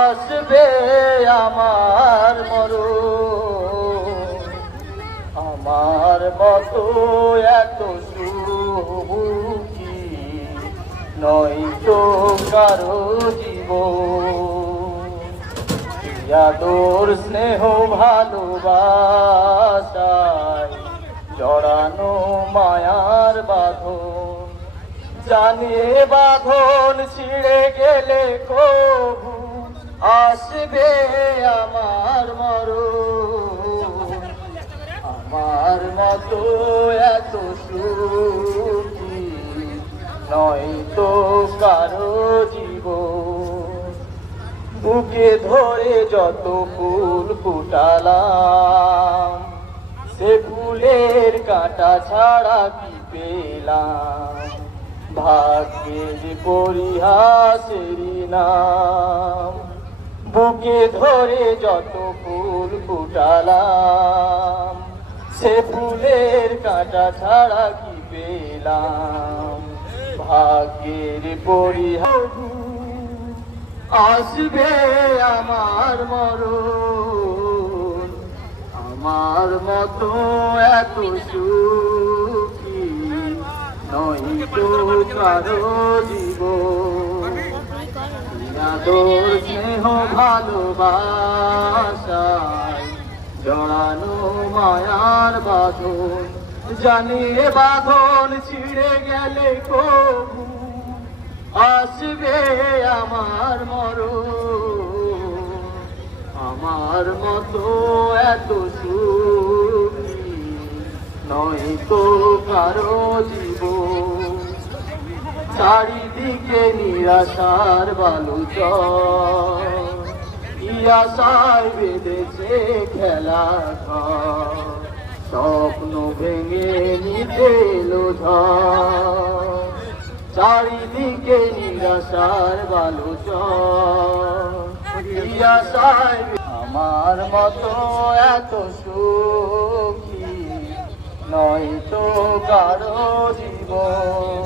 আসবে আমার মরণ, আমার মতো এত সুখী নয় তো কারো জীবন। আদর স্নেহ ভালোবাসায় জড়ানো মায়ার বাঁধন, জানিয়ে বাঁধন ছিঁড়ে গেলে কবু আসবে আমার মরণ। আমার মতো এত সুখী নয় তো কারো জীবন। বুকে ধরে যত ফুল ফুটালাম, সে ফুলের কাঁটা ছাড়া কি পেলাম? ভাগ্যের পরিহাসেরই নাম। বুকে ধরে যত ফুল ফুটালাম, সে ফুলের কাঁটা ছাড়া কি পেলাম? ভাগ্যের পরিহাস। আসবে আমার মরণ, আমার মতো এত সুখী নয় তো কারো জীবন। আদর স্নেহ ভালোবাসায় জড়ানো মায়ার বাঁধন, জানিয়ে বাঁধন ছিঁড়ে গেলে কবু আসবে আমার মরণ। আমার মতো এত সুখী নয় তো কারো জীবন। চারিদিকে নিরাশার বালুচর, আশায় বেঁধেছে খেলা ঘর, স্বপ্ন ভেঙে নিতে এলো ঝড়। চারিদিকে নিরাশার বালুচর, আশায় আমার মতো এত সুখী নয় তো কারো জীবন।